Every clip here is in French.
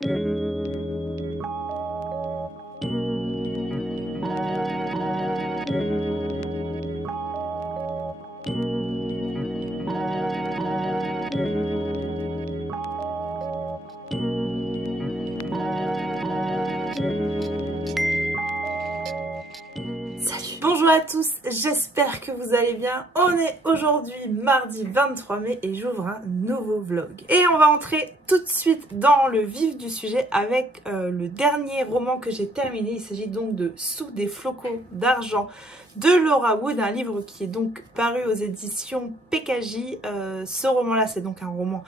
Bonjour à tous, j'espère que vous allez bien. On est aujourd'hui mardi 23 mai et j'ouvre un nouveau vlog. Et on va entrer tout de suite dans le vif du sujet avec le dernier roman que j'ai terminé. Il s'agit donc de Sous des flocons d'argent de Laura Wood, un livre qui est donc paru aux éditions PKJ. Ce roman-là, c'est donc un roman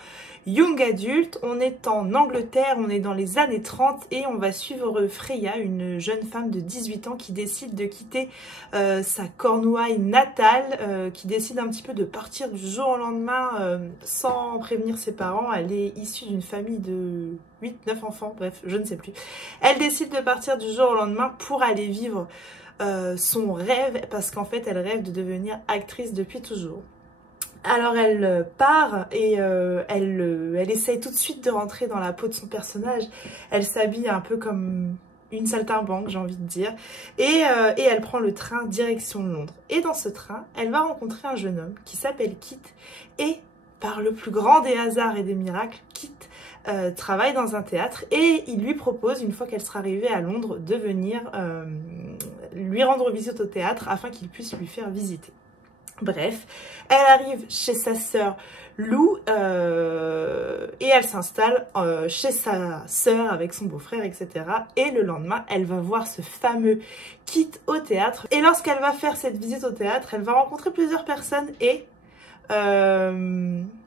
young adulte. On est en Angleterre, on est dans les années 30 et on va suivre Freya, une jeune femme de 18 ans qui décide de quitter sa Cornouailles natale, qui décide un petit peu de partir du jour au lendemain sans prévenir ses parents. Elle est issue d'une famille de 8-9 enfants, bref, je ne sais plus. Elle décide de partir du jour au lendemain pour aller vivre son rêve, parce qu'en fait elle rêve de devenir actrice depuis toujours. Alors elle part et elle essaye tout de suite de rentrer dans la peau de son personnage. Elle s'habille un peu comme une saltimbanque, j'ai envie de dire, et elle prend le train direction Londres. Et dans ce train, elle va rencontrer un jeune homme qui s'appelle Kit, et par le plus grand des hasards et des miracles, Kit travaille dans un théâtre et il lui propose, une fois qu'elle sera arrivée à Londres, de venir lui rendre visite au théâtre afin qu'il puisse lui faire visiter. Bref, elle arrive chez sa sœur Lou et elle s'installe chez sa sœur avec son beau-frère, etc. Et le lendemain, elle va voir ce fameux Kit au théâtre. Et lorsqu'elle va faire cette visite au théâtre, elle va rencontrer plusieurs personnes et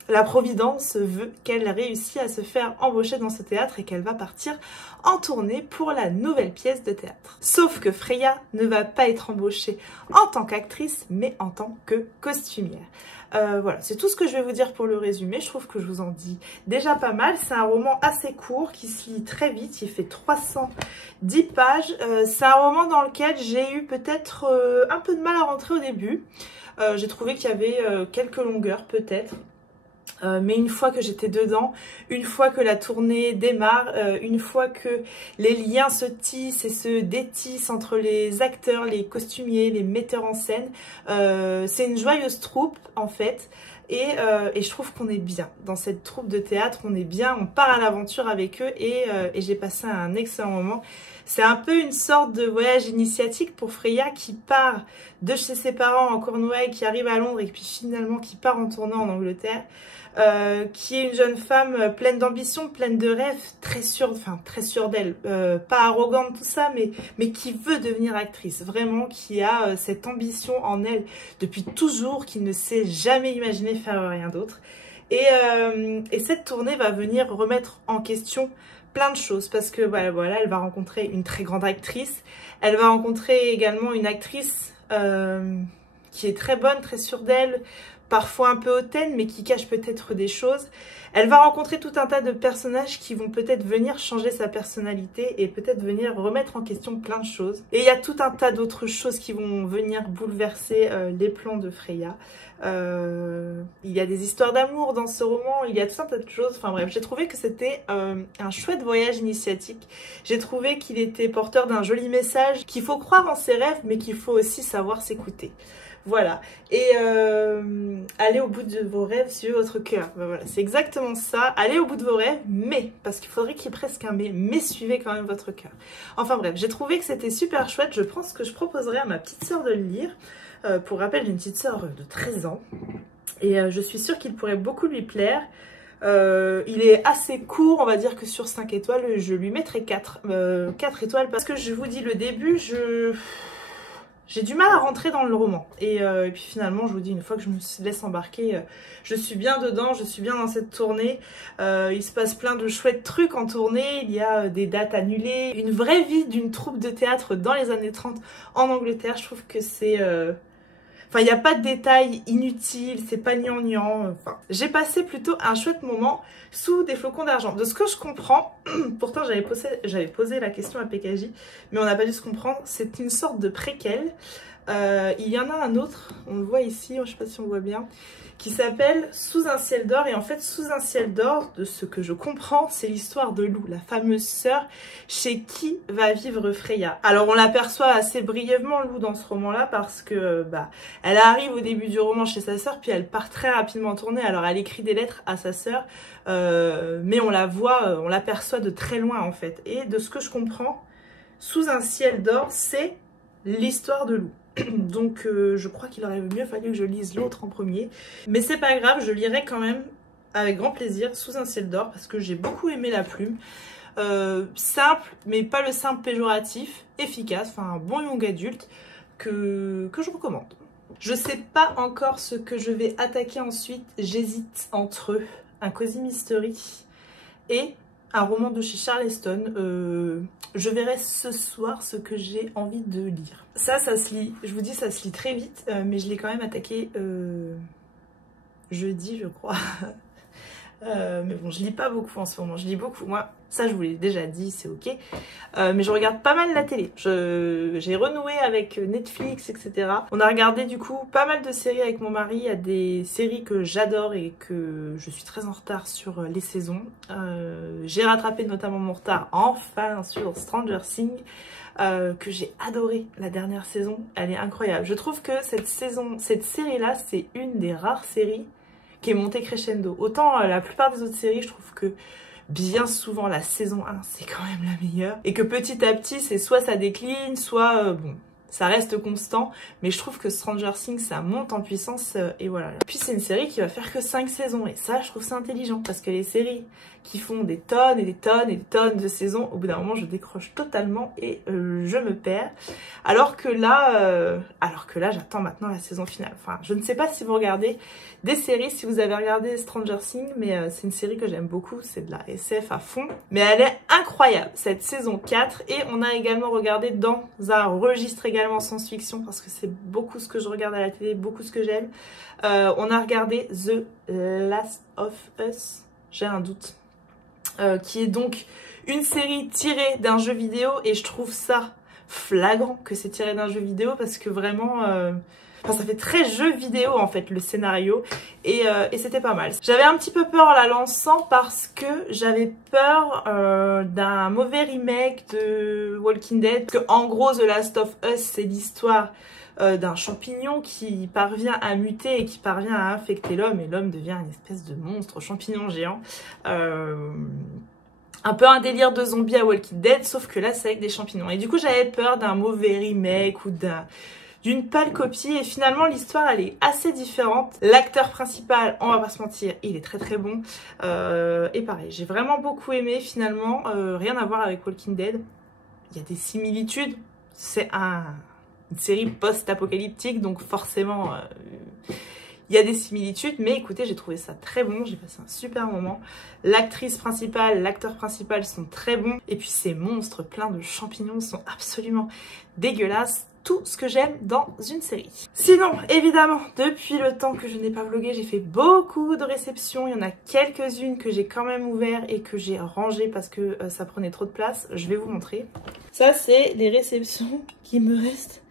la providence veut qu'elle réussisse à se faire embaucher dans ce théâtre et qu'elle va partir en tournée pour la nouvelle pièce de théâtre. Sauf que Freya ne va pas être embauchée en tant qu'actrice, mais en tant que costumière. Voilà, c'est tout ce que je vais vous dire pour le résumé. Je trouve que je vous en dis déjà pas mal. C'est un roman assez court qui se lit très vite. Il fait 310 pages. C'est un roman dans lequel j'ai eu peut-être un peu de mal à rentrer au début. J'ai trouvé qu'il y avait quelques longueurs peut-être. Mais une fois que j'étais dedans, une fois que la tournée démarre, une fois que les liens se tissent et se détissent entre les acteurs, les costumiers, les metteurs en scène, c'est une joyeuse troupe en fait. Et je trouve qu'on est bien dans cette troupe de théâtre, on est bien, on part à l'aventure avec eux et j'ai passé un excellent moment. C'est un peu une sorte de voyage initiatique pour Freya qui part de chez ses parents en Cornouailles, qui arrive à Londres et puis finalement qui part en tournant en Angleterre. Qui est une jeune femme pleine d'ambition, pleine de rêves, très sûre d'elle, pas arrogante tout ça, mais qui veut devenir actrice, vraiment, qui a cette ambition en elle depuis toujours, qui ne s'est jamais imaginé faire rien d'autre. Et cette tournée va venir remettre en question plein de choses, parce que voilà, elle va rencontrer une très grande actrice, elle va rencontrer également une actrice qui est très bonne, très sûre d'elle, parfois un peu hautaine, mais qui cache peut-être des choses. Elle va rencontrer tout un tas de personnages qui vont peut-être venir changer sa personnalité et peut-être venir remettre en question plein de choses. Et il y a tout un tas d'autres choses qui vont venir bouleverser les plans de Freya. Il y a des histoires d'amour dans ce roman, il y a tout un tas de choses. Enfin bref, j'ai trouvé que c'était un chouette voyage initiatique. J'ai trouvé qu'il était porteur d'un joli message, qu'il faut croire en ses rêves, mais qu'il faut aussi savoir s'écouter. Voilà, et allez au bout de vos rêves, suivez votre cœur. Voilà, c'est exactement ça, allez au bout de vos rêves, mais, parce qu'il faudrait qu'il y ait presque un mais suivez quand même votre cœur. Enfin bref, j'ai trouvé que c'était super chouette, je pense que je proposerai à ma petite sœur de le lire. Pour rappel, j'ai une petite sœur de 13 ans, et je suis sûre qu'il pourrait beaucoup lui plaire. Il est assez court, on va dire que sur 5 étoiles, je lui mettrai 4 étoiles, parce que je vous dis le début, j'ai du mal à rentrer dans le roman et puis finalement je vous dis, une fois que je me laisse embarquer, je suis bien dedans, je suis bien dans cette tournée. Il se passe plein de chouettes trucs en tournée, il y a des dates annulées, une vraie vie d'une troupe de théâtre dans les années 30 en Angleterre. Je trouve que c'est... Enfin, il n'y a pas de détails inutiles, c'est pas gnangnan. Enfin, j'ai passé plutôt un chouette moment sous des flocons d'argent. De ce que je comprends, pourtant j'avais posé la question à PKJ, mais on n'a pas dû se comprendre, c'est une sorte de préquel. Il y en a un autre, on le voit ici, je ne sais pas si on voit bien, qui s'appelle Sous un ciel d'or. Et en fait, Sous un ciel d'or, de ce que je comprends, c'est l'histoire de Lou, la fameuse sœur chez qui va vivre Freya. Alors on l'aperçoit assez brièvement, Lou, dans ce roman-là, parce que elle arrive au début du roman chez sa sœur, puis elle part très rapidement en tournée. Alors elle écrit des lettres à sa sœur, mais on la voit, on l'aperçoit de très loin en fait. Et de ce que je comprends, Sous un ciel d'or, c'est l'histoire de Lou. Donc je crois qu'il aurait mieux fallu que je lise l'autre en premier. Mais c'est pas grave, je lirai quand même avec grand plaisir Sous un ciel d'or parce que j'ai beaucoup aimé la plume. Simple, mais pas le simple péjoratif, efficace, enfin un bon young adulte que je recommande. Je sais pas encore ce que je vais attaquer ensuite, j'hésite entre un Cozy Mystery et un roman de chez Charleston. Je verrai ce soir ce que j'ai envie de lire. Ça se lit, je vous dis, ça se lit très vite, mais je l'ai quand même attaqué jeudi, je crois. Mais bon, je lis pas beaucoup en ce moment, je lis beaucoup. Moi, ça je vous l'ai déjà dit, c'est ok. Mais je regarde pas mal la télé. J'ai renoué avec Netflix, etc. On a regardé du coup pas mal de séries avec mon mari. Il y a des séries que j'adore et que je suis très en retard sur les saisons. J'ai rattrapé notamment mon retard enfin sur Stranger Things. Que j'ai adoré la dernière saison. Elle est incroyable. Je trouve que cette série-là, c'est une des rares séries qui est montée crescendo. Autant la plupart des autres séries, je trouve que bien souvent la saison 1 c'est quand même la meilleure et que petit à petit c'est soit ça décline, soit bon, ça reste constant, mais je trouve que Stranger Things ça monte en puissance et voilà. Puis c'est une série qui va faire que 5 saisons et ça je trouve ça intelligent parce que les séries qui font des tonnes et des tonnes et des tonnes de saisons, au bout d'un moment je décroche totalement et je me perds. Alors que là j'attends maintenant la saison finale. Enfin, je ne sais pas si vous regardez des séries, si vous avez regardé Stranger Things, mais c'est une série que j'aime beaucoup, c'est de la SF à fond. Mais elle est incroyable, cette saison 4. Et on a également regardé dans un registre également science-fiction, parce que c'est beaucoup ce que je regarde à la télé, beaucoup ce que j'aime. On a regardé The Last of Us, j'ai un doute. Qui est donc une série tirée d'un jeu vidéo et je trouve ça flagrant que c'est tiré d'un jeu vidéo parce que vraiment ça fait très jeu vidéo en fait le scénario et c'était pas mal. J'avais un petit peu peur en la lançant parce que j'avais peur d'un mauvais remake de Walking Dead, que en gros The Last of Us c'est l'histoire d'un champignon qui parvient à muter et qui parvient à infecter l'homme et l'homme devient une espèce de monstre champignon géant. Un peu un délire de zombie à Walking Dead, sauf que là c'est avec des champignons. Et du coup j'avais peur d'un mauvais remake ou d'une pâle copie et finalement l'histoire elle est assez différente. L'acteur principal, on va pas se mentir, il est très très bon. Et pareil, j'ai vraiment beaucoup aimé finalement, rien à voir avec Walking Dead. Il y a des similitudes, c'est une série post-apocalyptique, donc forcément il y a des similitudes, mais écoutez, j'ai trouvé ça très bon, j'ai passé un super moment. L'actrice principale, l'acteur principal sont très bons, et puis ces monstres pleins de champignons sont absolument dégueulasses. Tout ce que j'aime dans une série. Sinon, évidemment, depuis le temps que je n'ai pas vlogué, j'ai fait beaucoup de réceptions. Il y en a quelques-unes que j'ai quand même ouvertes et que j'ai rangées parce que ça prenait trop de place. Je vais vous montrer. Ça, c'est les réceptions qui me restent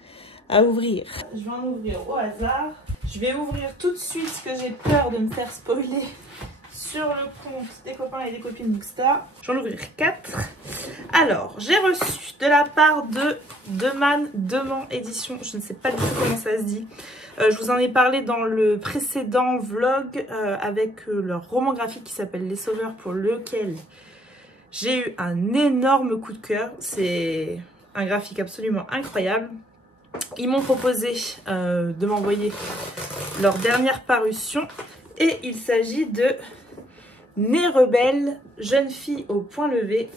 à ouvrir. Je vais en ouvrir au hasard. Je vais ouvrir tout de suite ce que j'ai peur de me faire spoiler sur le compte des copains et des copines Bookstar. J'en ouvrir 4. Alors, j'ai reçu de la part de Demand Édition. Je ne sais pas du tout comment ça se dit. Je vous en ai parlé dans le précédent vlog avec leur roman graphique qui s'appelle Les Sauveurs, pour lequel j'ai eu un énorme coup de cœur. C'est un graphique absolument incroyable. Ils m'ont proposé de m'envoyer leur dernière parution et il s'agit de Née rebelle, jeune fille au point levé.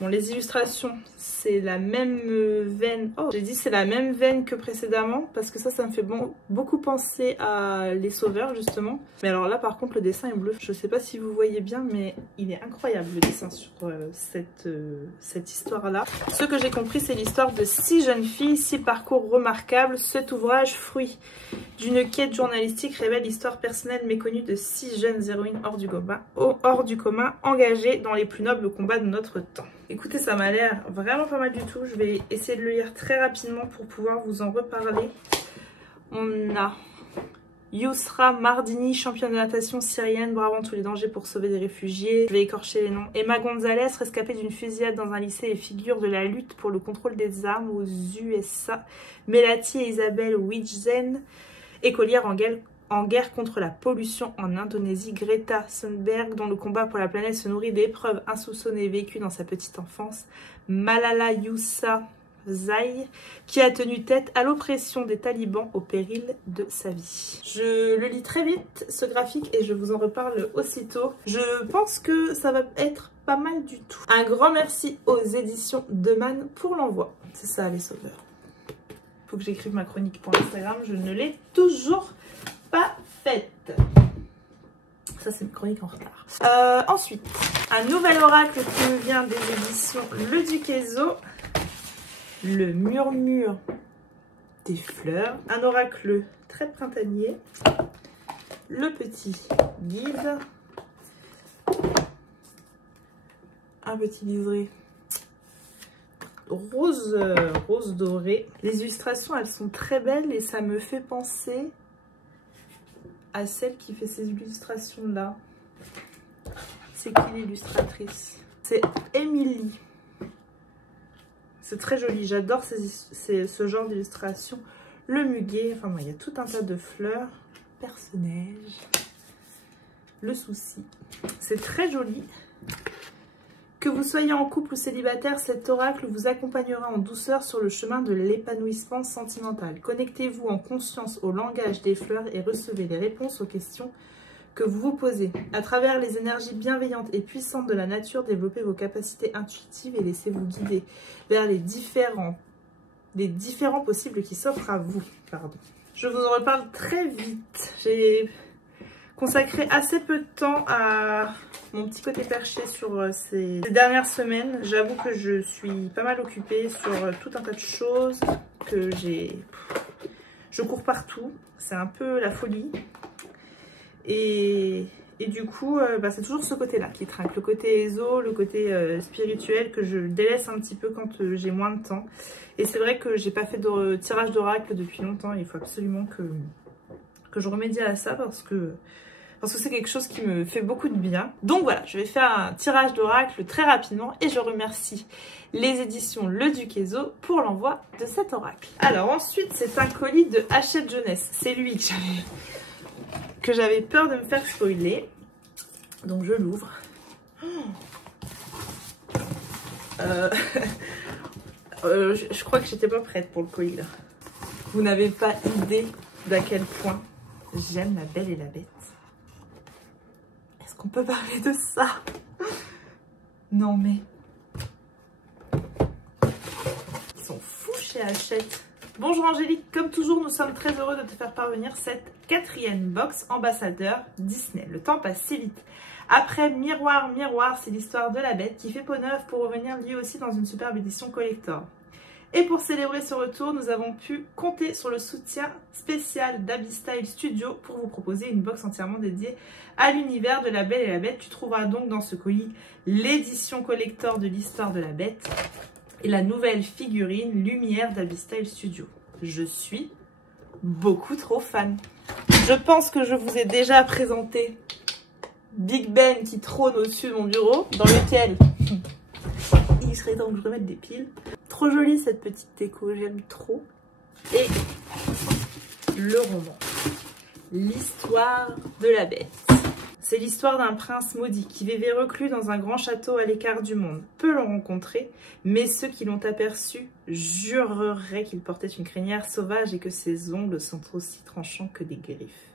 Bon, les illustrations, c'est la même veine. Oh, j'ai dit c'est la même veine que précédemment parce que ça me fait beaucoup penser à Les Sauveurs justement. Mais alors là, par contre, le dessin est bleu. Je sais pas si vous voyez bien, mais il est incroyable le dessin sur cette histoire-là. Ce que j'ai compris, c'est l'histoire de 6 jeunes filles, 6 parcours remarquables. Cet ouvrage, fruit d'une quête journalistique, révèle l'histoire personnelle méconnue de 6 jeunes héroïnes hors du commun, engagées dans les plus nobles combats de notre temps. Écoutez, ça m'a l'air vraiment pas mal du tout. Je vais essayer de le lire très rapidement pour pouvoir vous en reparler. On a Yousra Mardini, championne de natation syrienne, bravant tous les dangers pour sauver des réfugiés. Je vais écorcher les noms. Emma Gonzalez, rescapée d'une fusillade dans un lycée et figure de la lutte pour le contrôle des armes aux USA. Melati et Isabelle Wijzen, écolières en guerre contre la pollution en Indonésie. Greta Thunberg, dont le combat pour la planète se nourrit d'épreuves insoupçonnées vécues dans sa petite enfance. Malala Yousafzai, qui a tenu tête à l'oppression des talibans au péril de sa vie. Je le lis très vite, ce graphique, et je vous en reparle aussitôt. Je pense que ça va être pas mal du tout. Un grand merci aux éditions Deman pour l'envoi. C'est ça, les sauveurs. Faut que j'écrive ma chronique pour Instagram, je ne l'ai toujours pas faite. Ça, c'est une chronique en retard. Ensuite, un nouvel oracle qui nous vient des éditions Le Duquesneau. Le murmure des fleurs. Un oracle très printanier. Le petit guide. Un petit liseré rose doré. Les illustrations, elles sont très belles et ça me fait penser à celle qui fait ces illustrations là. C'est qui l'illustratrice? C'est Émilie. C'est très joli, j'adore ce genre d'illustration. Le muguet, enfin bon, il y a tout un tas de fleurs. Perce-neige. Le souci. C'est très joli. Que vous soyez en couple ou célibataire, cet oracle vous accompagnera en douceur sur le chemin de l'épanouissement sentimental. Connectez-vous en conscience au langage des fleurs et recevez les réponses aux questions que vous vous posez. À travers les énergies bienveillantes et puissantes de la nature, développez vos capacités intuitives et laissez-vous guider vers les différents possibles qui s'offrent à vous. Pardon. Je vous en reparle très vite. J'ai consacré assez peu de temps à mon petit côté perché sur ces dernières semaines. J'avoue que je suis pas mal occupée sur tout un tas de choses, que je cours partout, c'est un peu la folie. Et du coup, c'est toujours ce côté-là qui trinque, le côté éso, le côté spirituel que je délaisse un petit peu quand j'ai moins de temps. Et c'est vrai que j'ai pas fait de tirage d'oracle depuis longtemps, il faut absolument que je remédie à ça parce que c'est quelque chose qui me fait beaucoup de bien. Donc voilà, je vais faire un tirage d'oracle très rapidement et je remercie les éditions Le Duquesneau pour l'envoi de cet oracle. Alors ensuite, c'est un colis de Hachette Jeunesse. C'est lui que j'avais peur de me faire spoiler. Donc je l'ouvre. Je crois que j'étais pas prête pour le colis là. Vous n'avez pas idée d'à quel point j'aime La Belle et la Bête. Est-ce qu'on peut parler de ça? Non mais... Ils sont fous chez Hachette. Bonjour Angélique, comme toujours nous sommes très heureux de te faire parvenir cette 4e box ambassadeur Disney. Le temps passe si vite. Après Miroir, Miroir, c'est l'histoire de la bête qui fait peau neuve pour revenir lui aussi dans une superbe édition collector. Et pour célébrer ce retour, nous avons pu compter sur le soutien spécial d'Abystyle Studio pour vous proposer une box entièrement dédiée à l'univers de La Belle et la Bête. Tu trouveras donc dans ce colis l'édition collector de l'histoire de la bête et la nouvelle figurine Lumière d'Abystyle Studio. Je suis beaucoup trop fan. Je pense que je vous ai déjà présenté Big Ben qui trône au-dessus de mon bureau, dans lequel il serait temps que je remette des piles. Trop jolie cette petite déco, j'aime trop. Et le roman, l'histoire de la bête. C'est l'histoire d'un prince maudit qui vivait reclus dans un grand château à l'écart du monde. Peu l'ont rencontré, mais ceux qui l'ont aperçu jureraient qu'il portait une crinière sauvage et que ses ongles sont aussi tranchants que des griffes.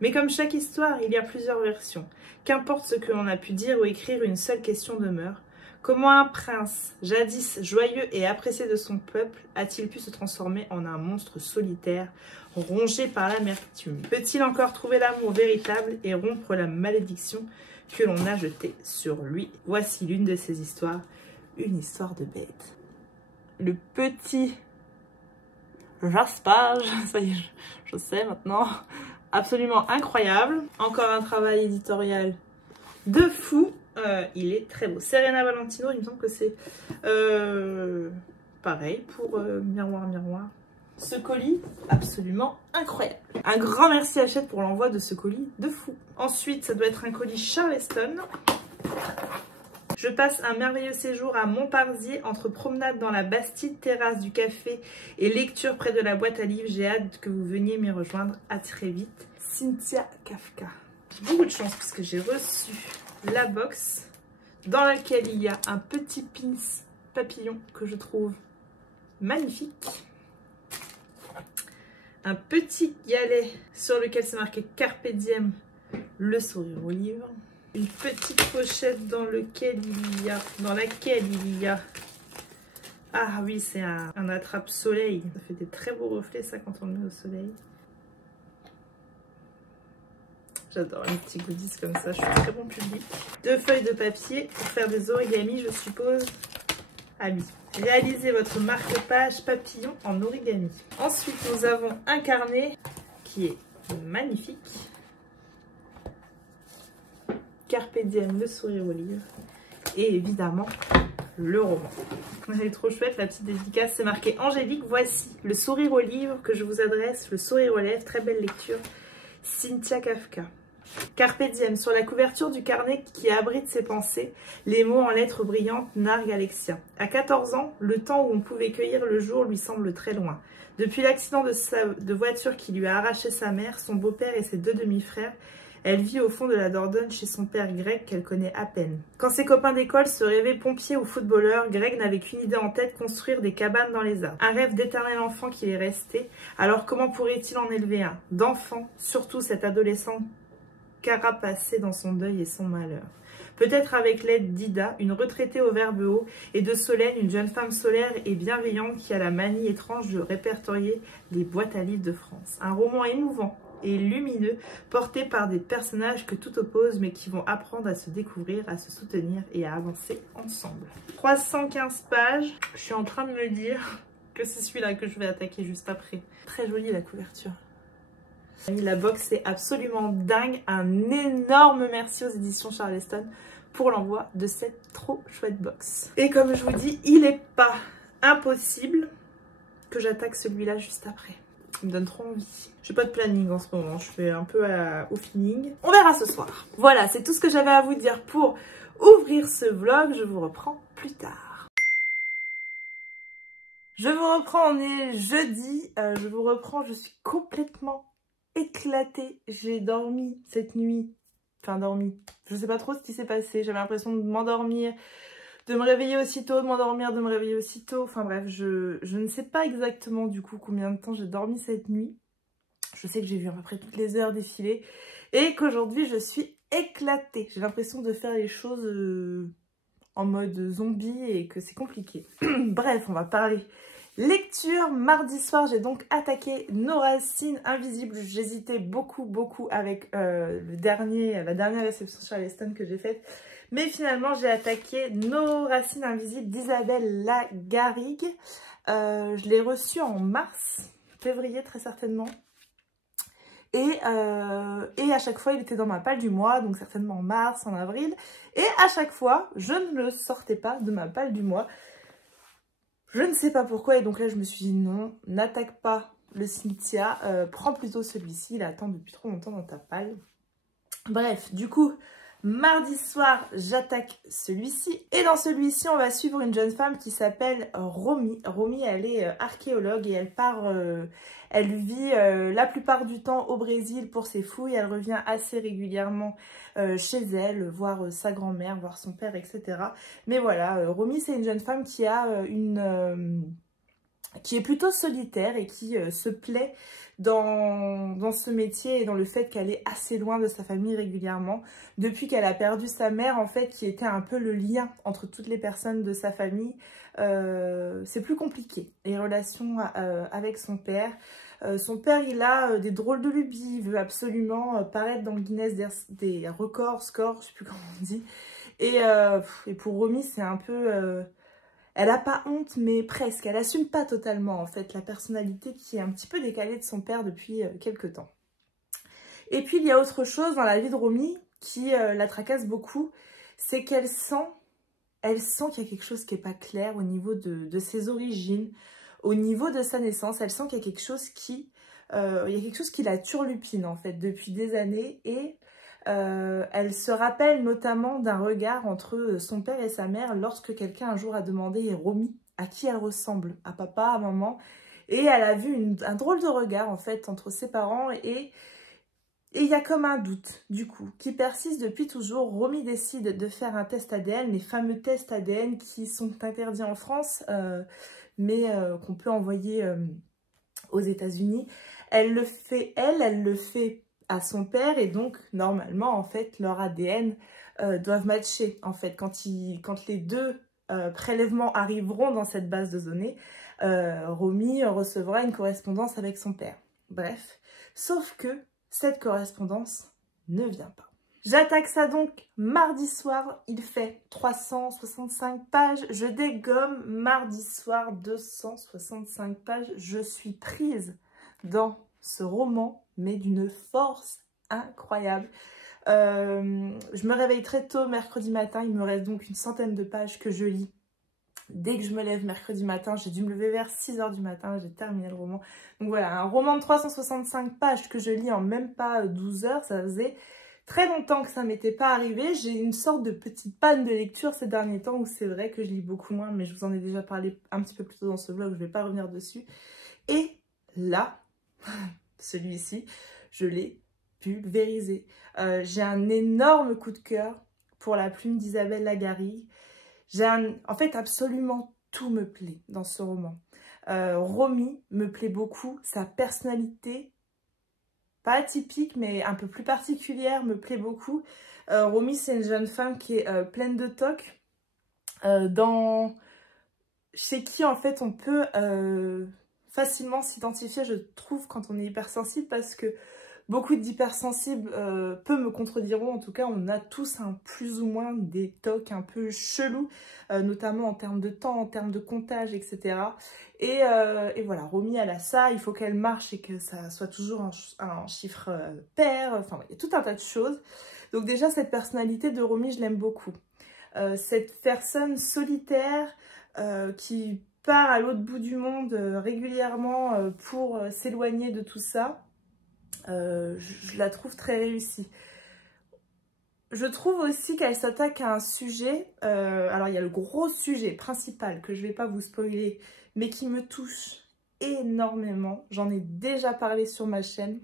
Mais comme chaque histoire, il y a plusieurs versions. Qu'importe ce que l'on a pu dire ou écrire, une seule question demeure. Comment un prince, jadis joyeux et apprécié de son peuple, a-t-il pu se transformer en un monstre solitaire, rongé par l'amertume? Peut-il encore trouver l'amour véritable et rompre la malédiction que l'on a jetée sur lui? Voici l'une de ces histoires, une histoire de bête. Le petit Jaspage, ça y est, je sais maintenant, absolument incroyable. Encore un travail éditorial de fou. Il est très beau. Serena Valentino, il me semble que c'est pareil pour Miroir Miroir. Ce colis, absolument incroyable. Un grand merci à Hachette pour l'envoi de ce colis de fou. Ensuite, ça doit être un colis Charleston. Je passe un merveilleux séjour à Montparnasse entre promenade dans la Bastide, terrasse du café et lecture près de la boîte à livres. J'ai hâte que vous veniez m'y rejoindre. À très vite. Cynthia Kafka. J'ai beaucoup de chance puisque j'ai reçu la box dans laquelle il y a un petit pins papillon que je trouve magnifique. Un petit galet sur lequel c'est marqué Carpe Diem, le sourire au livre. Une petite pochette dans laquelle il y a... Ah oui, c'est un attrape-soleil. Ça fait des très beaux reflets ça quand on le met au soleil. J'adore les petits goodies comme ça, je suis très bon public. 2 feuilles de papier pour faire des origamis, je suppose. Amis. Réalisez votre marque-page papillon en origami. Ensuite, nous avons un carnet qui est magnifique. Carpe Diem, le sourire au livre. Et évidemment, le roman. Elle est trop chouette, la petite dédicace. C'est marqué Angélique, voici le sourire au livre que je vous adresse, le sourire aux lèvres. Très belle lecture. Cynthia Kafka. Carpe Diem, sur la couverture du carnet qui abrite ses pensées, les mots en lettres brillantes narguent Alexia. À 14 ans, le temps où on pouvait cueillir le jour lui semble très loin. Depuis l'accident de voiture qui lui a arraché sa mère, son beau-père et ses 2 demi-frères, elle vit au fond de la Dordogne chez son père Greg qu'elle connaît à peine. Quand ses copains d'école se rêvaient pompiers ou footballeurs, Greg n'avait qu'une idée en tête, construire des cabanes dans les arbres. Un rêve d'éternel enfant qu'il est resté. Alors comment pourrait-il en élever un d'enfant, surtout cet adolescent carapacé dans son deuil et son malheur. Peut-être avec l'aide d'Ida, une retraitée au verbe haut, et de Solène, une jeune femme solaire et bienveillante qui a la manie étrange de répertorier les boîtes à livres de France. Un roman émouvant et lumineux, porté par des personnages que tout oppose, mais qui vont apprendre à se découvrir, à se soutenir et à avancer ensemble. 315 pages, je suis en train de me dire que c'est celui-là que je vais attaquer juste après. Très jolie la couverture. La box est absolument dingue. Un énorme merci aux éditions Charleston pour l'envoi de cette trop chouette box. Et comme je vous dis, il n'est pas impossible que j'attaque celui-là juste après. Il me donne trop envie. J'ai pas de planning en ce moment, je fais un peu au feeling. On verra ce soir. Voilà, c'est tout ce que j'avais à vous dire pour ouvrir ce vlog. Je vous reprends plus tard. Je vous reprends, on est jeudi. Je suis complètement éclatée. J'ai dormi cette nuit. Enfin, dormi. Je sais pas trop ce qui s'est passé. J'avais l'impression de m'endormir, de me réveiller aussitôt, de m'endormir, de me réveiller aussitôt. Enfin bref, je ne sais pas exactement du coup combien de temps j'ai dormi cette nuit. Je sais que j'ai vu à peu près toutes les heures défiler. Et qu'aujourd'hui, je suis éclatée. J'ai l'impression de faire les choses en mode zombie et que c'est compliqué. Bref, on va parler lecture. Mardi soir, j'ai donc attaqué Nos Racines Invisibles. J'hésitais beaucoup avec la dernière réception Charleston que j'ai faite. Mais finalement, j'ai attaqué Nos Racines Invisibles d'Isabelle Lagarrigue. Je l'ai reçu en février très certainement. Et à chaque fois, il était dans ma palle du mois, donc certainement en mars, en avril. Et à chaque fois, je ne le sortais pas de ma palle du mois. Je ne sais pas pourquoi, et donc là je me suis dit non, n'attaque pas le Cynthia, prends plutôt celui-ci, il attend depuis trop longtemps dans ta palle. Bref, du coup, mardi soir, j'attaque celui-ci. Et dans celui-ci, on va suivre une jeune femme qui s'appelle Romy. Romy, elle est archéologue et elle vit la plupart du temps au Brésil pour ses fouilles. Elle revient assez régulièrement chez elle, voir sa grand-mère, voir son père, etc. Mais voilà, Romy, c'est une jeune femme qui a qui est plutôt solitaire et qui se plaît dans ce métier et dans le fait qu'elle est assez loin de sa famille régulièrement. Depuis qu'elle a perdu sa mère, en fait, qui était un peu le lien entre toutes les personnes de sa famille, c'est plus compliqué. Les relations avec son père. Son père, il a des drôles de lubies, il veut absolument paraître dans le Guinness des records, scores, je sais plus comment on dit. Et pour Romy, c'est un peu... elle n'a pas honte, mais presque. Elle assume pas totalement, en fait, la personnalité qui est un petit peu décalée de son père depuis quelques temps. Et puis, il y a autre chose dans la vie de Romy qui la tracasse beaucoup. c'est qu'elle sent qu'il y a quelque chose qui n'est pas clair au niveau de ses origines, au niveau de sa naissance. Elle sent qu'il y a quelque chose qui la turlupine en fait depuis des années. Et elle se rappelle notamment d'un regard entre son père et sa mère lorsque quelqu'un un jour a demandé Romy à qui elle ressemble, à papa, à maman. Et elle a vu un drôle de regard en fait entre ses parents et il y a comme un doute, du coup, qui persiste depuis toujours. Romy décide de faire un test ADN, les fameux tests ADN qui sont interdits en France, mais qu'on peut envoyer aux États-Unis. Elle le fait, elle le fait à son père, et donc, normalement, en fait, leur ADN doivent matcher. En fait, quand les deux prélèvements arriveront dans cette base de données, Romy recevra une correspondance avec son père. Bref, sauf que cette correspondance ne vient pas. J'attaque ça donc mardi soir, il fait 365 pages, je dégomme mardi soir 265 pages, je suis prise dans ce roman, mais d'une force incroyable. Je me réveille très tôt mercredi matin, il me reste donc une centaine de pages que je lis. Dès que je me lève mercredi matin, j'ai dû me lever vers 6 h du matin, j'ai terminé le roman. Donc voilà, un roman de 365 pages que je lis en même pas 12 heures, ça faisait très longtemps que ça m'était pas arrivé. J'ai une sorte de petite panne de lecture ces derniers temps où c'est vrai que je lis beaucoup moins, mais je vous en ai déjà parlé un petit peu plus tôt dans ce vlog, je vais pas revenir dessus. Et là, celui-ci, je l'ai pulvérisé. J'ai un énorme coup de cœur pour la plume d'Isabelle Lagarrigue. En fait, absolument tout me plaît dans ce roman. Romy me plaît beaucoup, sa personnalité, pas atypique, mais un peu plus particulière, me plaît beaucoup. Romy, c'est une jeune femme qui est pleine de toc, chez qui, en fait, on peut facilement s'identifier, je trouve, quand on est hypersensible, parce que beaucoup d'hypersensibles peu me contrediront, en tout cas on a tous plus ou moins des tocs un peu chelous, notamment en termes de temps, en termes de comptage, etc. Et voilà, Romy elle a ça, il faut qu'elle marche et que ça soit toujours un chiffre pair, enfin il y a tout un tas de choses. Donc déjà cette personnalité de Romy je l'aime beaucoup. Cette personne solitaire qui part à l'autre bout du monde régulièrement pour s'éloigner de tout ça. Je la trouve très réussie. Je trouve aussi qu'elle s'attaque à un sujet, alors il y a le gros sujet principal que je ne vais pas vous spoiler, mais qui me touche énormément. J'en ai déjà parlé sur ma chaîne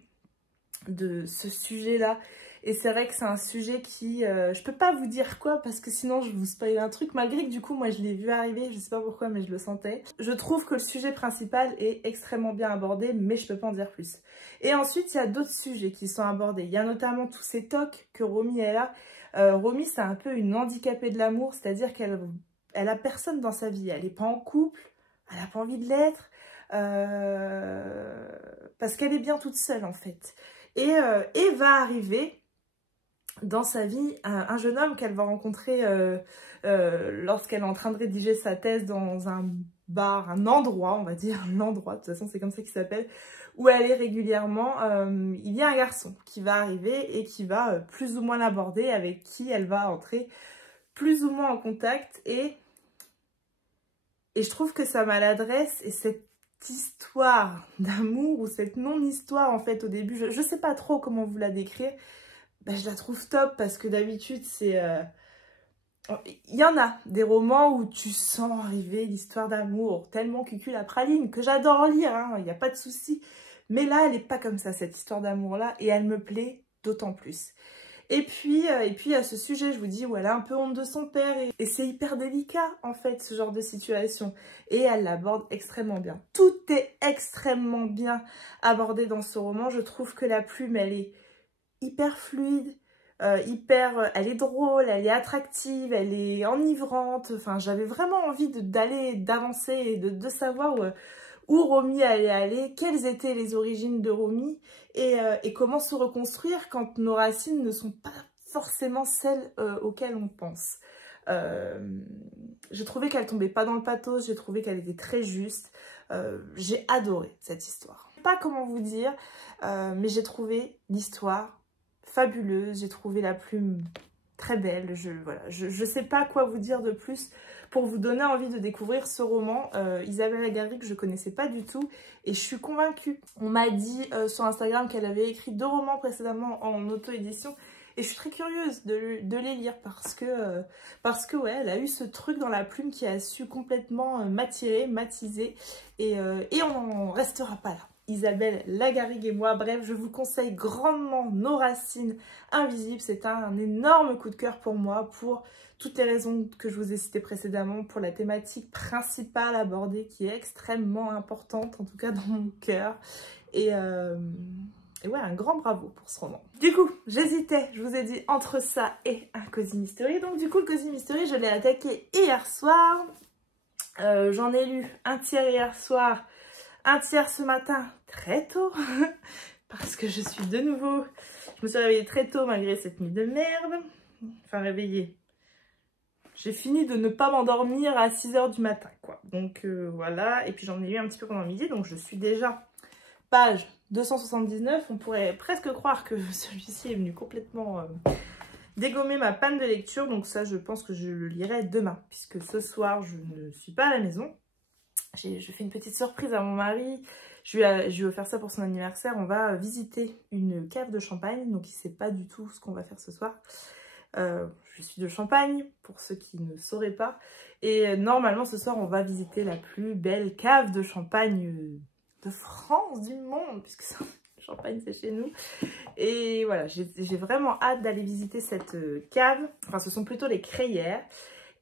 de ce sujet-là. Et c'est vrai que c'est un sujet qui... je peux pas vous dire quoi parce que sinon je vous spoil un truc. Malgré que du coup moi je l'ai vu arriver, je sais pas pourquoi mais je le sentais. Je trouve que le sujet principal est extrêmement bien abordé mais je peux pas en dire plus. Et ensuite il y a d'autres sujets qui sont abordés. Il y a notamment tous ces tocs que Romy elle a. Romy c'est un peu une handicapée de l'amour, c'est-à-dire qu'elle a personne dans sa vie. Elle est pas en couple, elle a pas envie de l'être. Parce qu'elle est bien toute seule en fait. Et va arriver dans sa vie un jeune homme qu'elle va rencontrer lorsqu'elle est en train de rédiger sa thèse dans un bar, un endroit, on va dire, l'endroit, de toute façon c'est comme ça qu'il s'appelle, où elle est régulièrement. Il y a un garçon qui va arriver et qui va plus ou moins l'aborder, avec qui elle va entrer plus ou moins en contact. Et je trouve que sa maladresse et cette histoire d'amour ou cette non-histoire en fait au début, je sais pas trop comment vous la décrire, bah, je la trouve top parce que d'habitude c'est... Il y en a des romans où tu sens arriver l'histoire d'amour tellement cucul la praline que j'adore lire, hein, il n'y a pas de souci. Mais là elle n'est pas comme ça cette histoire d'amour là et elle me plaît d'autant plus. Et puis il y a ce sujet, je vous dis, où elle a un peu honte de son père. Et c'est hyper délicat, en fait, ce genre de situation. Et elle l'aborde extrêmement bien. Tout est extrêmement bien abordé dans ce roman. Je trouve que la plume, elle est hyper fluide, elle est drôle, elle est attractive, elle est enivrante. Enfin, j'avais vraiment envie d'avancer et de savoir où Romy allait aller, quelles étaient les origines de Romy et comment se reconstruire quand nos racines ne sont pas forcément celles auxquelles on pense. J'ai trouvé qu'elle tombait pas dans le pathos, j'ai trouvé qu'elle était très juste. J'ai adoré cette histoire. Je sais pas comment vous dire, mais j'ai trouvé l'histoire fabuleuse, j'ai trouvé la plume très belle. Je sais pas quoi vous dire de plus pour vous donner envie de découvrir ce roman. Isabelle Lagarrigue, je connaissais pas du tout et je suis convaincue. On m'a dit sur Instagram qu'elle avait écrit 2 romans précédemment en auto-édition et je suis très curieuse de les lire parce que ouais, elle a eu ce truc dans la plume qui a su complètement m'attirer, m'attiser et on n'en restera pas là. Isabelle Lagarrigue et moi, bref, je vous conseille grandement Nos Racines Invisibles. C'est un énorme coup de cœur pour moi, pour toutes les raisons que je vous ai citées précédemment, pour la thématique principale abordée qui est extrêmement importante, en tout cas dans mon cœur. Et ouais, un grand bravo pour ce roman. Du coup, j'hésitais, je vous ai dit, entre ça et un Cozy Mystery. Donc du coup, le Cozy Mystery, je l'ai attaqué hier soir. J'en ai lu un tiers hier soir, un tiers ce matin, très tôt, parce que je suis de nouveau... Je me suis réveillée très tôt malgré cette nuit de merde. Enfin, réveillée. J'ai fini de ne pas m'endormir à 6 h du matin, quoi. Donc, voilà. Et puis, j'en ai lu un petit peu pendant midi, donc je suis déjà page 279. On pourrait presque croire que celui-ci est venu complètement dégommer ma panne de lecture. Donc ça, je pense que je le lirai demain, puisque ce soir, je ne suis pas à la maison. Je fais une petite surprise à mon mari. Je lui ai offert ça pour son anniversaire. On va visiter une cave de Champagne. Donc il ne sait pas du tout ce qu'on va faire ce soir. Je suis de Champagne, pour ceux qui ne sauraient pas. Et normalement, ce soir, on va visiter la plus belle cave de Champagne de France, du monde, puisque Champagne, c'est chez nous. Et voilà, j'ai vraiment hâte d'aller visiter cette cave. Enfin, ce sont plutôt les crayères.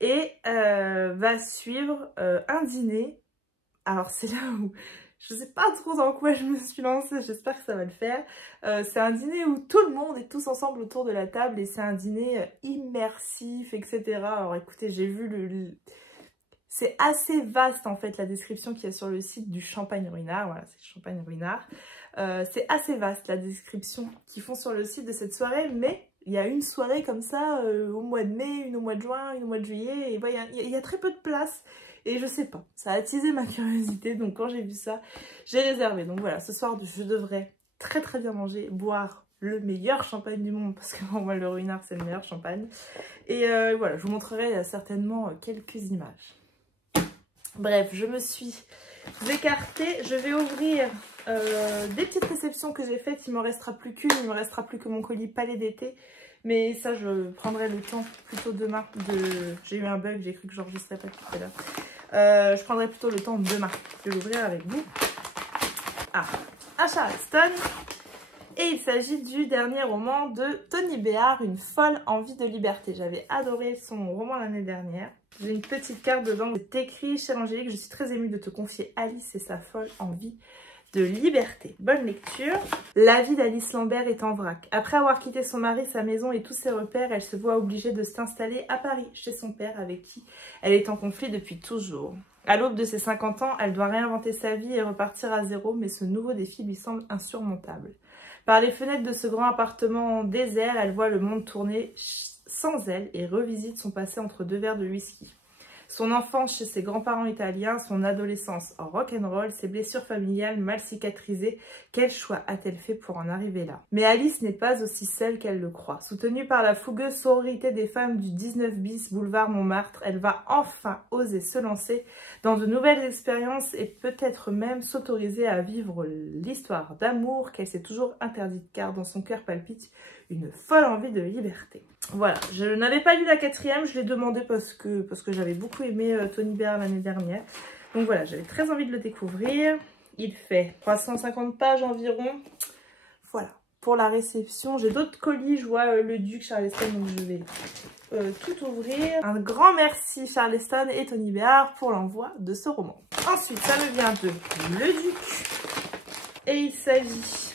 Et va suivre un dîner. Alors, c'est là où je ne sais pas trop dans quoi je me suis lancée. J'espère que ça va le faire. C'est un dîner où tout le monde est tous ensemble autour de la table. Et c'est un dîner immersif, etc. Alors, écoutez, j'ai vu c'est assez vaste, en fait, la description qu'il y a sur le site du Champagne Ruinart. Voilà, c'est Champagne Ruinart. C'est assez vaste, la description qu'ils font sur le site de cette soirée. Mais il y a une soirée comme ça au mois de mai, une au mois de juin, une au mois de juillet. Et voilà, il y a très peu de place. Et je sais pas, ça a attisé ma curiosité. Donc quand j'ai vu ça, j'ai réservé. Donc voilà, ce soir, je devrais très très bien manger, boire le meilleur champagne du monde. Parce que pour moi, le Ruinart, c'est le meilleur champagne. Et voilà, je vous montrerai certainement quelques images. Bref, je me suis écartée. Je vais ouvrir des petites réceptions que j'ai faites. Il ne m'en restera plus qu'une. Il ne me restera plus que mon colis palais d'été. Mais ça, je prendrai le temps plutôt demain de... J'ai eu un bug, j'ai cru que j'enregistrais pas tout à l'heure. Je prendrai plutôt le temps demain de l'ouvrir avec vous. Ah, à Charleston. Et il s'agit du dernier roman de Tony Béard, Une folle envie de liberté. J'avais adoré son roman l'année dernière. J'ai une petite carte dedans. C'est écrit: chère Angélique, je suis très émue de te confier Alice et sa folle envie de liberté. Bonne lecture. La vie d'Alice Lambert est en vrac. Après avoir quitté son mari, sa maison et tous ses repères, elle se voit obligée de s'installer à Paris, chez son père, avec qui elle est en conflit depuis toujours. À l'aube de ses 50 ans, elle doit réinventer sa vie et repartir à zéro, mais ce nouveau défi lui semble insurmontable. Par les fenêtres de ce grand appartement désert, elle voit le monde tourner sans elle et revisite son passé entre 2 verres de whisky. Son enfance chez ses grands-parents italiens, son adolescence en rock'n'roll, ses blessures familiales mal cicatrisées, quel choix a-t-elle fait pour en arriver là? Mais Alice n'est pas aussi seule qu'elle le croit. Soutenue par la fougueuse sororité des femmes du 19 bis boulevard Montmartre, elle va enfin oser se lancer dans de nouvelles expériences et peut-être même s'autoriser à vivre l'histoire d'amour qu'elle s'est toujours interdite, car dans son cœur palpite une folle envie de liberté. Voilà, je n'avais pas lu la 4e, je l'ai demandé parce que j'avais beaucoup aimé Tony Béard l'année dernière. Donc voilà, j'avais très envie de le découvrir. Il fait 350 pages environ. Voilà, pour la réception. J'ai d'autres colis, je vois le Duc Charleston, donc je vais tout ouvrir. Un grand merci Charleston et Tony Béard pour l'envoi de ce roman. Ensuite, ça me vient de Le Duc. Et il s'agit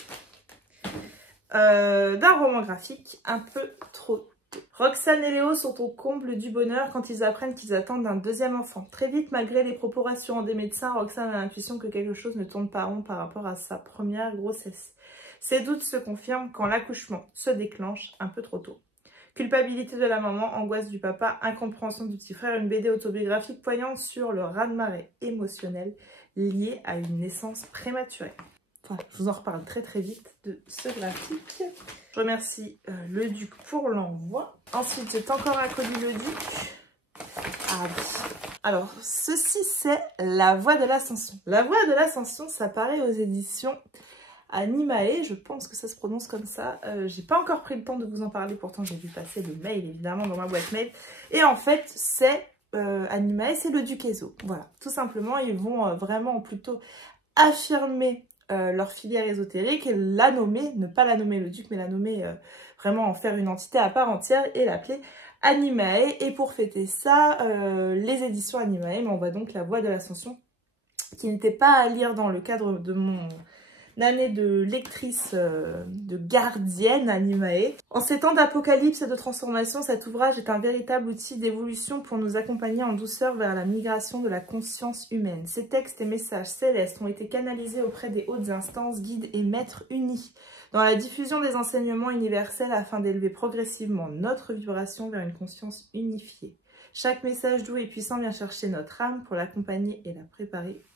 d'un roman graphique un peu trop tôt. Roxane et Léo sont au comble du bonheur quand ils apprennent qu'ils attendent un 2e enfant. Très vite, malgré les propos rassurants des médecins, Roxane a l'intuition que quelque chose ne tourne pas rond par rapport à sa première grossesse. Ses doutes se confirment quand l'accouchement se déclenche un peu trop tôt. Culpabilité de la maman, angoisse du papa, incompréhension du petit frère, une BD autobiographique poignante sur le raz-de-marée émotionnel lié à une naissance prématurée. Voilà, je vous en reparle très très vite de ce graphique. Je remercie le Duc pour l'envoi. Ensuite, j'ai encore un colis le Duc. Ah oui. Alors, ceci, c'est La Voix de l'Ascension. La Voix de l'Ascension, ça paraît aux éditions Animae, je pense que ça se prononce comme ça. J'ai pas encore pris le temps de vous en parler, pourtant j'ai vu passer le mail évidemment dans ma boîte mail. Et en fait, c'est Animae, c'est le Duc Ezo. Voilà, tout simplement, ils vont vraiment plutôt affirmer leur filière ésotérique et la nommer, ne pas la nommer le Duc, mais la nommer vraiment en faire une entité à part entière et l'appeler Animae. Et pour fêter ça, les éditions Animae m'envoient donc La Voix de l'Ascension, qui n'était pas à lire dans le cadre de mon année de lectrice, de gardienne Animae. En ces temps d'apocalypse et de transformation, cet ouvrage est un véritable outil d'évolution pour nous accompagner en douceur vers la migration de la conscience humaine. Ces textes et messages célestes ont été canalisés auprès des hautes instances, guides et maîtres unis dans la diffusion des enseignements universels afin d'élever progressivement notre vibration vers une conscience unifiée. Chaque message doux et puissant vient chercher notre âme pour l'accompagner et la préparer.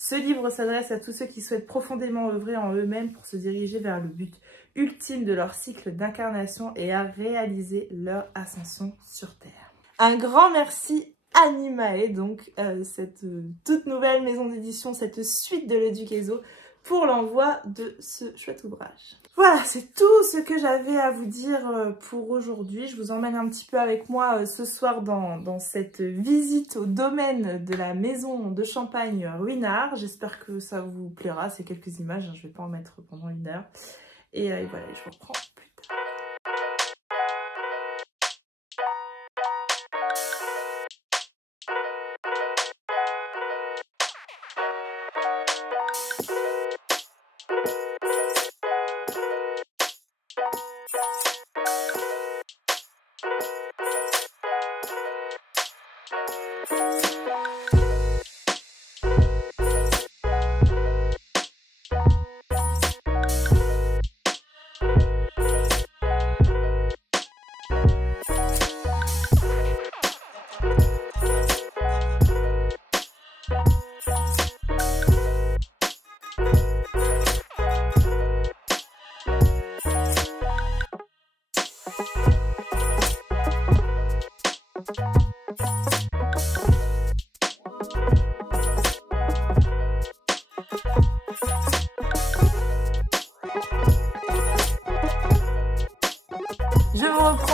Ce livre s'adresse à tous ceux qui souhaitent profondément œuvrer en eux-mêmes pour se diriger vers le but ultime de leur cycle d'incarnation et à réaliser leur ascension sur Terre. Un grand merci Animae, donc cette toute nouvelle maison d'édition, cette suite de Le Duc Ezo, pour l'envoi de ce chouette ouvrage. Voilà, c'est tout ce que j'avais à vous dire pour aujourd'hui. Je vous emmène un petit peu avec moi ce soir dans cette visite au domaine de la maison de champagne Ruinart. J'espère que ça vous plaira, ces quelques images, je ne vais pas en mettre pendant 1 heure. Et voilà, je vous reprends plus tard.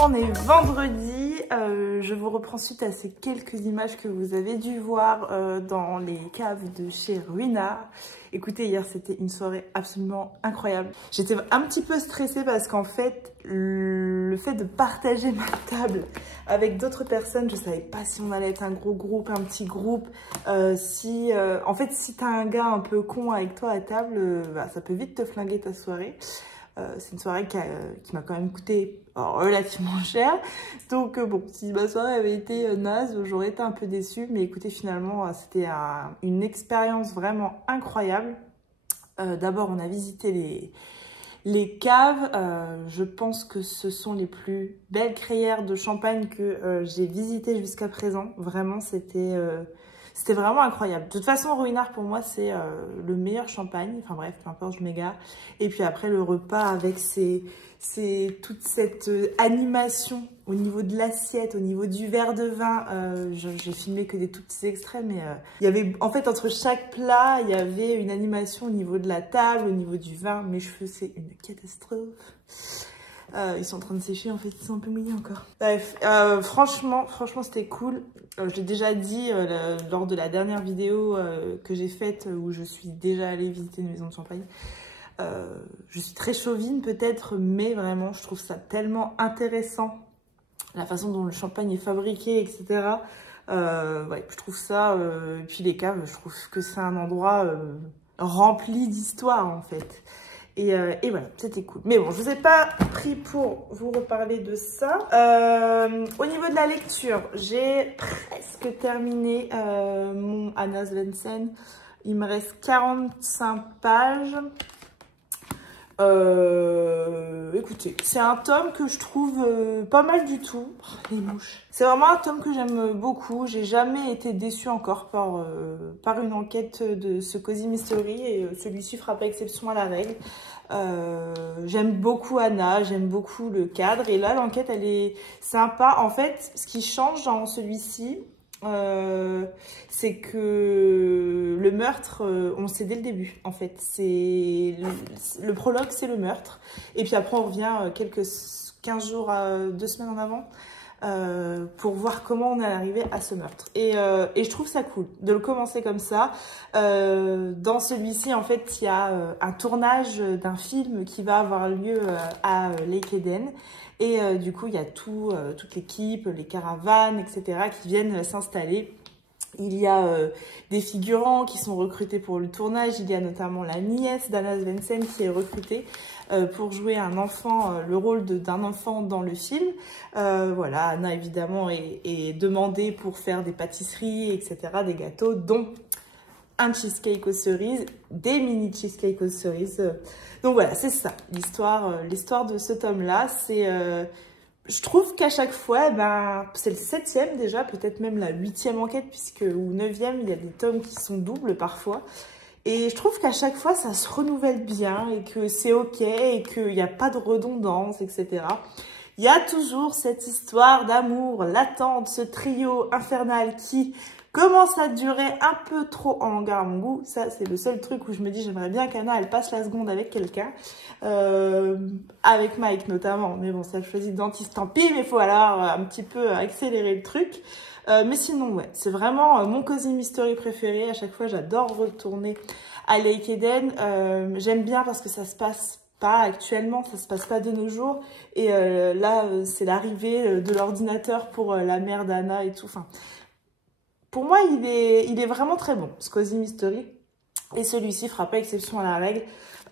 On est vendredi, je vous reprends suite à ces quelques images que vous avez dû voir dans les caves de chez Ruinart. Écoutez, hier c'était une soirée absolument incroyable. J'étais un petit peu stressée parce qu'en fait, le fait de partager ma table avec d'autres personnes, je savais pas si on allait être un gros groupe, un petit groupe. En fait, si t'as un gars un peu con avec toi à table, ça peut vite te flinguer ta soirée. C'est une soirée qui m'a quand même coûté relativement cher. Donc bon, si ma soirée avait été naze, j'aurais été un peu déçue. Mais écoutez, finalement, c'était une expérience vraiment incroyable. D'abord, on a visité les caves. Je pense que ce sont les plus belles crayères de champagne que j'ai visitées jusqu'à présent. Vraiment, c'était vraiment incroyable. De toute façon, Ruinart, pour moi, c'est le meilleur champagne. Enfin bref, peu importe, je m'égare. Et puis après, le repas avec toute cette animation au niveau de l'assiette, au niveau du verre de vin. J'ai filmé que des tout petits extraits, mais il y avait, en fait, entre chaque plat, il y avait une animation au niveau de la table, au niveau du vin. Mes cheveux, c'est une catastrophe. Ils sont en train de sécher, en fait, ils sont un peu mouillés encore. Bref, franchement, c'était cool. Je l'ai déjà dit lors de la dernière vidéo que j'ai faite où je suis déjà allée visiter une maison de champagne. Je suis très chauvine peut-être, mais vraiment, je trouve ça tellement intéressant. La façon dont le champagne est fabriqué, etc. Ouais, je trouve ça... et puis les caves, je trouve que c'est un endroit rempli d'histoire, en fait. Et voilà, c'était cool. Mais bon, je vous ai pas pris pour vous reparler de ça. Au niveau de la lecture, j'ai presque terminé mon Anna Svensson. Il me reste 45 pages. Écoutez, c'est un tome que je trouve pas mal du tout. Oh, les mouches. C'est vraiment un tome que j'aime beaucoup. J'ai jamais été déçue encore par une enquête de ce Cozy Mystery et celui-ci fera pas exception à la règle. J'aime beaucoup Anna, j'aime beaucoup le cadre et là l'enquête elle est sympa. En fait, ce qui change dans celui-ci, c'est que le meurtre, on le sait dès le début en fait. C'est le prologue, c'est le meurtre et puis après on revient quelques 15 jours à 2 semaines en avant pour voir comment on est arrivé à ce meurtre. Et je trouve ça cool de le commencer comme ça. Dans celui-ci, en fait, il y a un tournage d'un film qui va avoir lieu à Lake Eden. Et du coup, il y a toute l'équipe, les caravanes, etc. qui viennent s'installer. Il y a des figurants qui sont recrutés pour le tournage. Il y a notamment la nièce d'Anna Svensson qui est recrutée pour jouer un enfant, le rôle d'un enfant dans le film. Voilà, Anna évidemment est demandée pour faire des pâtisseries, etc., des gâteaux, dont un cheesecake aux cerises, des mini cheesecakes aux cerises. Donc voilà, c'est ça, l'histoire de ce tome-là. C'est... je trouve qu'à chaque fois, c'est le 7e déjà, peut-être même la 8e enquête, ou 9e, il y a des tomes qui sont doubles parfois. Et je trouve qu'à chaque fois, ça se renouvelle bien et que c'est ok et qu'il n'y a pas de redondance, etc. Il y a toujours cette histoire d'amour latente, ce trio infernal qui commence à durer un peu trop en longueur à mon goût. Ça, c'est le seul truc où je me dis j'aimerais bien qu'Anna, elle passe la seconde avec quelqu'un. Avec Mike notamment. Mais bon, ça choisit dentiste, tant pis. Mais il faut alors un petit peu accélérer le truc. Mais sinon, ouais, c'est vraiment mon Cozy Mystery préféré. À chaque fois, j'adore retourner à Lake Eden. J'aime bien parce que ça se passe pas actuellement, ça se passe pas de nos jours. Et là, c'est l'arrivée de l'ordinateur pour la mère d'Anna et tout. Enfin, pour moi, il est vraiment très bon, ce Cozy Mystery. Et celui-ci fera pas exception à la règle.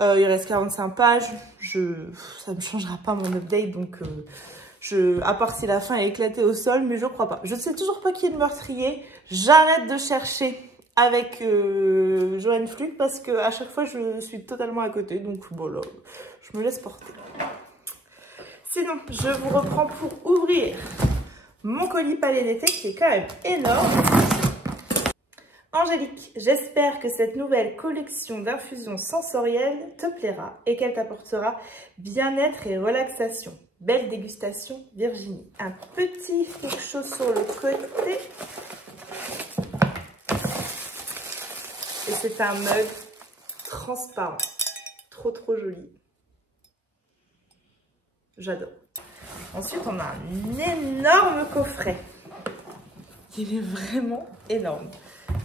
Il reste 45 pages. Ça ne changera pas mon update, donc... à part si la fin est éclatée au sol, mais je crois pas. Je ne sais toujours pas qui est le meurtrier. J'arrête de chercher avec Joanne Flug parce que à chaque fois je suis totalement à côté. Donc voilà, je me laisse porter. Sinon, je vous reprends pour ouvrir mon colis palais d'été qui est quand même énorme. Angélique, j'espère que cette nouvelle collection d'infusions sensorielles te plaira et qu'elle t'apportera bien-être et relaxation. Belle dégustation, Virginie. Un petit quelque chose sur le côté. Et c'est un mug transparent. Trop joli. J'adore. Ensuite, on a un énorme coffret. Il est vraiment énorme.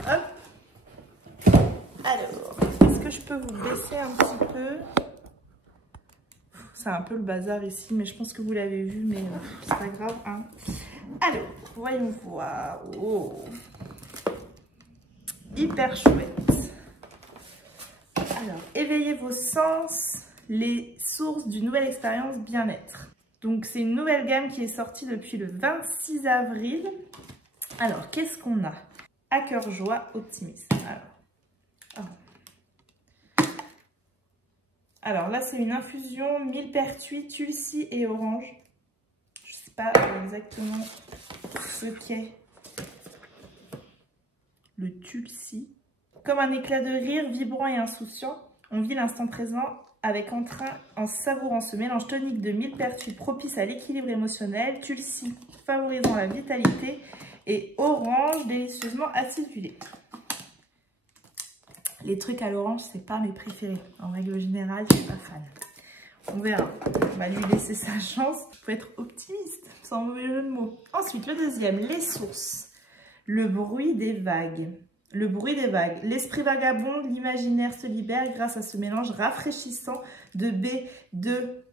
Hop. Alors, est-ce que je peux vous baisser un petit peu ? C'est un peu le bazar ici, mais je pense que vous l'avez vu, mais c'est pas grave. Hein. Alors, voyons voir. Oh. Hyper chouette. Alors, éveillez vos sens, les sources d'une nouvelle expérience bien-être. Donc, c'est une nouvelle gamme qui est sortie depuis le 26 avril. Alors, qu'est-ce qu'on a? À cœur joie, optimisme. Alors là, c'est une infusion millepertuis, tulsi et orange. Je ne sais pas exactement ce qu'est le tulsi. Comme un éclat de rire vibrant et insouciant, on vit l'instant présent avec entrain en savourant ce mélange tonique de millepertuis propice à l'équilibre émotionnel, tulsi favorisant la vitalité et orange délicieusement acidulé. Les trucs à l'orange, c'est pas mes préférés. En règle générale, je suis pas fan. On verra. On va lui laisser sa chance. Il faut être optimiste, sans mauvais jeu de mots. Ensuite, le deuxième, les sources. Le bruit des vagues. Le bruit des vagues. L'esprit vagabond, l'imaginaire se libère grâce à ce mélange rafraîchissant de baies de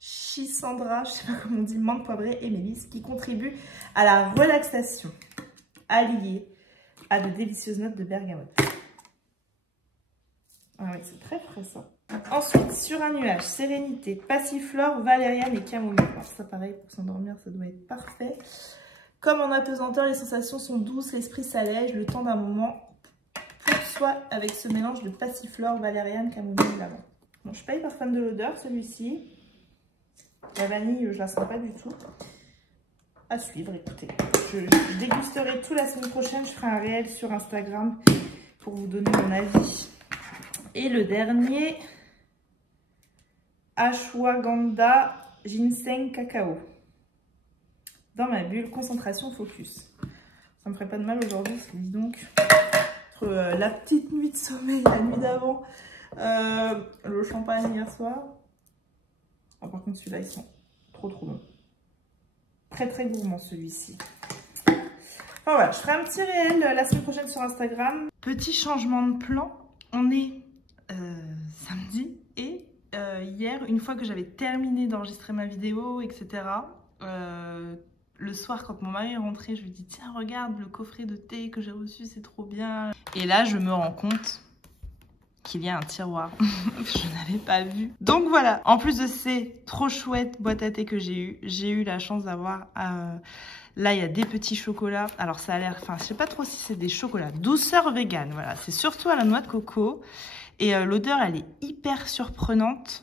Chisandra, je sais pas comment on dit, menthe poivrée et mélisse, qui contribue à la relaxation, alliée à de délicieuses notes de bergamote. Ah oui, c'est très frais ça. Ensuite, sur un nuage, sérénité, passiflore, valériane et camomille. Alors ça pareil, pour s'endormir, ça doit être parfait. Comme en apesanteur, les sensations sont douces, l'esprit s'allège, le temps d'un moment pour soi avec ce mélange de passiflore, valériane, camomille, lavande. Bon, je suis pas hyper fan de l'odeur, celui-ci. La vanille, je la sens pas du tout. À suivre, écoutez. Je dégusterai tout la semaine prochaine. Je ferai un réel sur Instagram pour vous donner mon avis. Et le dernier, Ashwagandha Ginseng Cacao. Dans ma bulle, concentration focus. Ça me ferait pas de mal aujourd'hui, parce que dis donc, entre la petite nuit de sommeil, la nuit d'avant, le champagne hier soir. Oh, par contre, celui-là, ils sont trop bons. Très gourmand celui-ci. Enfin voilà, je ferai un petit réel la semaine prochaine sur Instagram. Petit changement de plan. On est samedi et hier, une fois que j'avais terminé d'enregistrer ma vidéo, etc. Le soir, quand mon mari est rentré, je lui dis tiens, regarde le coffret de thé que j'ai reçu, c'est trop bien. Et là, je me rends compte qu'il y a un tiroir. Je n'avais pas vu. Donc voilà, en plus de ces trop chouettes boîtes à thé que j'ai eu la chance d'avoir... là, il y a des petits chocolats. Alors, ça a l'air... Enfin, je sais pas trop si c'est des chocolats douceur vegan. Voilà, c'est surtout à la noix de coco. Et l'odeur, elle est hyper surprenante.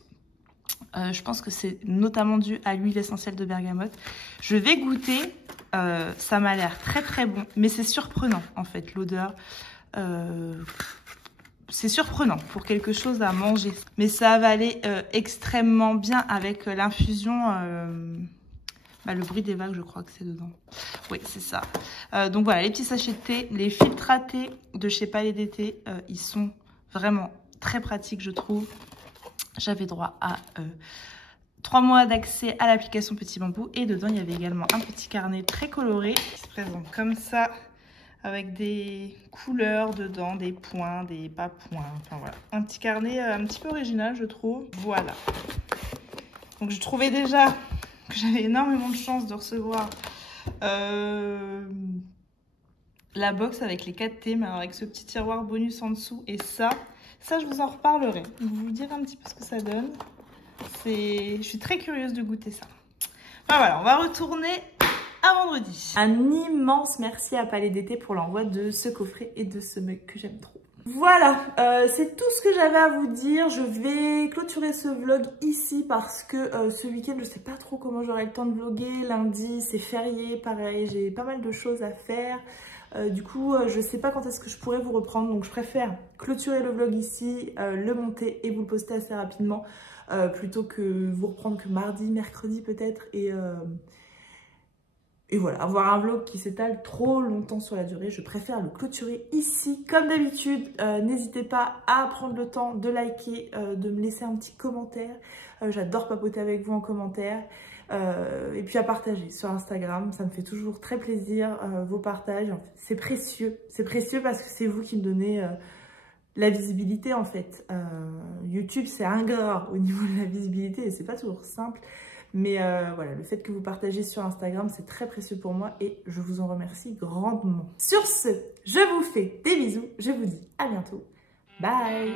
Je pense que c'est notamment dû à l'huile essentielle de bergamote. Je vais goûter. Ça m'a l'air très bon. Mais c'est surprenant, en fait, l'odeur. C'est surprenant pour quelque chose à manger. Mais ça va aller extrêmement bien avec l'infusion. Le bruit des vagues, je crois que c'est dedans. Oui, c'est ça. Donc voilà, les petits sachets de thé. Les filtres à thé de chez Palais d'été. Ils sont vraiment très pratiques, je trouve. J'avais droit à 3 mois d'accès à l'application Petit Bambou. Et dedans, il y avait également un petit carnet très coloré qui se présente comme ça. Avec des couleurs dedans, des points, des pas points. Enfin voilà. Un petit carnet un petit peu original, je trouve. Voilà. Donc je trouvais déjà que j'avais énormément de chance de recevoir la box avec les 4 thés, mais alors avec ce petit tiroir bonus en dessous. Et ça je vous en reparlerai. Je vais vous dire un petit peu ce que ça donne. Je suis très curieuse de goûter ça. Enfin voilà, on va retourner à vendredi. Un immense merci à Palais d'été pour l'envoi de ce coffret et de ce mug que j'aime trop. Voilà, c'est tout ce que j'avais à vous dire. Je vais clôturer ce vlog ici parce que ce week-end, je sais pas trop comment j'aurai le temps de vlogger. Lundi, c'est férié, pareil, j'ai pas mal de choses à faire. Du coup, je sais pas quand est-ce que je pourrais vous reprendre. Donc, je préfère clôturer le vlog ici, le monter et vous le poster assez rapidement plutôt que vous reprendre que mardi, mercredi peut-être. Et voilà, avoir un vlog qui s'étale trop longtemps sur la durée, je préfère le clôturer ici. Comme d'habitude, n'hésitez pas à prendre le temps de liker, de me laisser un petit commentaire. J'adore papoter avec vous en commentaire. Et puis à partager sur Instagram, ça me fait toujours très plaisir, vos partages. C'est précieux parce que c'est vous qui me donnez la visibilité en fait. YouTube, c'est ingrat au niveau de la visibilité et c'est pas toujours simple. Mais voilà, le fait que vous partagez sur Instagram, c'est très précieux pour moi et je vous en remercie grandement. Sur ce, je vous fais des bisous, je vous dis à bientôt. Bye!